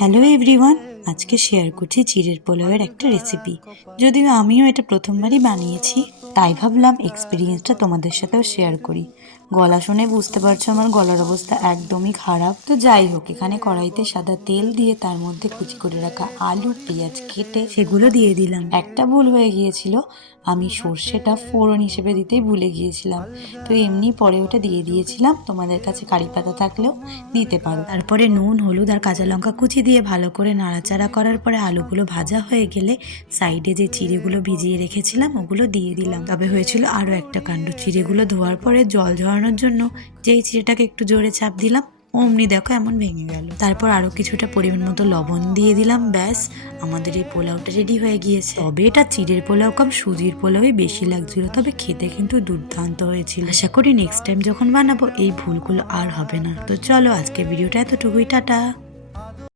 Hello everyone, আজকে share করছি চিড়ের পোলাওয়ের একটা রেসিপি। যদিও আমিও এটা প্রথমবারই বানিয়েছি, তাই ভাবলাম এক্সপিরিয়েন্সটা তোমাদের সাথেও শেয়ার করি। গলা শুনে বুঝতে পারছো আমার গলার অবস্থা একদমই খারাপ। তো যাই হোক, এখানে কড়াইতে সাদা তেল দিয়ে তার মধ্যে কুচি করে রাখা আলু পেঁয়াজ কেটে সেগুলো দিয়ে দিলাম। একটা ভুল হয়ে গিয়েছিল, আমি সর্ষেটা ফোড়ন হিসেবে দিতেই ভুলে গিয়েছিলাম। তো এমনি পরে ওটা দিয়ে দিয়েছিলাম, তোমাদের কাছে কারি পাতা থাকলেও দিতে পারো। তারপরে নুন হলুদ আর কাঁচা লঙ্কা কুচি দিয়ে ভালো করে নাড়াচাড়া করার পরে আলুগুলো ভাজা হয়ে গেলে সাইডে যে চিড়েগুলো ভিজিয়ে রেখেছিলাম ওগুলো দিয়ে দিলাম। তবে হয়েছিল আরও একটা কাণ্ড, চিড়েগুলো ধোয়ার পরে জল ঝরানোর জন্য যেই চিড়েটাকে একটু জোরে চাপ দিলাম অমনি দেখো এমন ভেঙে গেল। তারপর আরো কিছুটা পরিমাণ মতো লবণ দিয়ে দিলাম, ব্যাস আমাদের এই পোলাওটা রেডি হয়ে গিয়েছে। তবে এটা চিড়ের পোলাও কম সুজির পোলাওই বেশি লাগছিল, তবে খেতে কিন্তু দুর্দান্ত হয়েছিল। আশা করি নেক্সট টাইম যখন বানাবো এই ভুলগুলো আর হবে না। তো চলো আজকে ভিডিওটা এতটুকুই, টাটা।